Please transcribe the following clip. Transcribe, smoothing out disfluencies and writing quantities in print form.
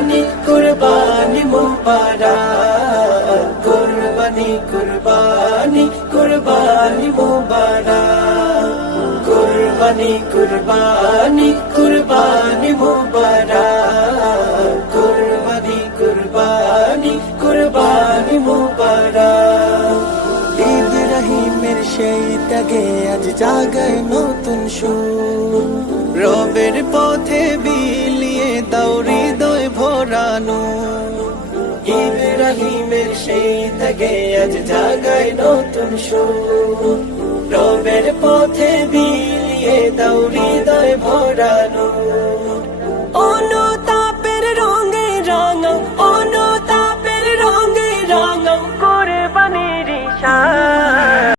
কুরবানি কুরবানি মুবারক কুরবানি কুরবানি কুরবানি মুবারক কুরবানি কুরবানি কুরবানি মুবারক কুরবানি কুরবানি কুরবানি মুবারক ইব্রাহিমের সেই ত্যাগে আজ জাগায় নতুন সুর রবের পথে বিলিয়ে দাও হৃদয় ভরানো ইব্রাহিমের সেই ত্যাগে আজ জাগায় নতুন সুর রবের পথে বিলিয়ে দাও হৃদয় ভরানো